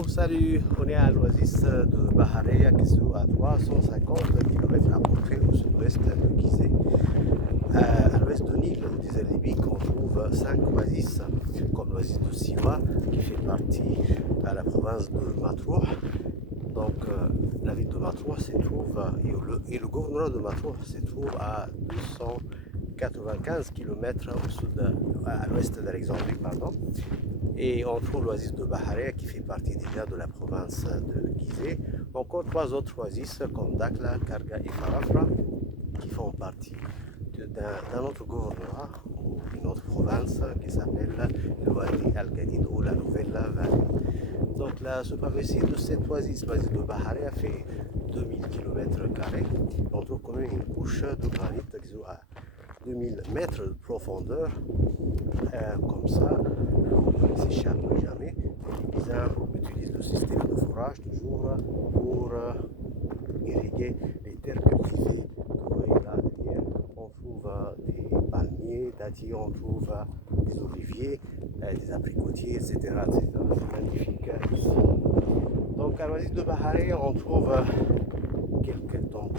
Hello, salut, on est à l'oasis de Baharea qui se trouve à 350 km à peu près au sud-ouest de Gizeh. À l'ouest de Nil, au désert libique, on trouve 5 oasis, comme l'oasis de Siwa qui fait partie de la province de Matruh. Donc la ville de Matruh se trouve, et le gouvernement de Matruh se trouve à 295 km au sud, à l'ouest d'Alexandrie, pardon. Et on trouve l'oasis de Baharea qui fait partie déjà de la province de Gizeh. Encore 3 autres oasis comme Dakhla, Karga et Farafra qui font partie d'un autre gouvernorat ou une autre province qui s'appelle le Wadi Al-Gadid ou la Nouvelle Vallée. Donc la superficie de cette oasis, l'oasis de Baharea, fait 2000 km². On trouve quand même une couche de granit qui est à 2000 mètres de profondeur. Comme ça, l'eau ne s'échappe jamais. Les paysans utilisent le système de forage toujours pour irriguer les terres cultivées. Vous voyez là derrière, on trouve des palmiers, dattiers, on trouve des oliviers, des abricotiers, etc. C'est magnifique ici. Donc à l'oasis de Baharea, on trouve quelques tombeaux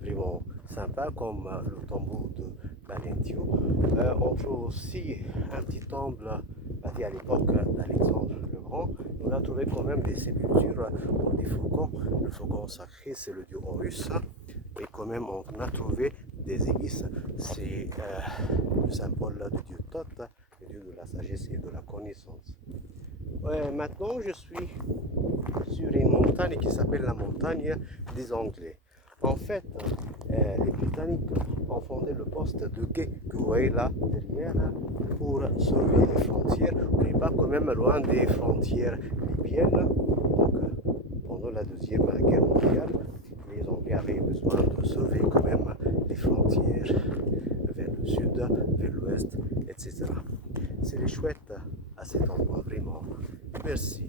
vraiment sympas comme le tombeau de Valentio. On trouve aussi un petit temple bâti à l'époque d'Alexandre le Grand. On a trouvé quand même des sépultures pour des faucons. Le faucon sacré, c'est le dieu Horus. Et quand même, on a trouvé des églises. C'est le symbole du dieu Thoth, le dieu de la sagesse et de la connaissance. Maintenant, je suis sur une montagne qui s'appelle la montagne des Anglais. En fait, les Britanniques ont fondé le poste de quai que vous voyez là derrière pour surveiller les frontières. On n'est pas quand même loin des frontières libyennes. Donc, pendant la Deuxième Guerre mondiale, les Anglais avaient besoin de surveiller quand même les frontières vers le sud, vers l'ouest, etc. C'est chouette à cet endroit, vraiment. Merci.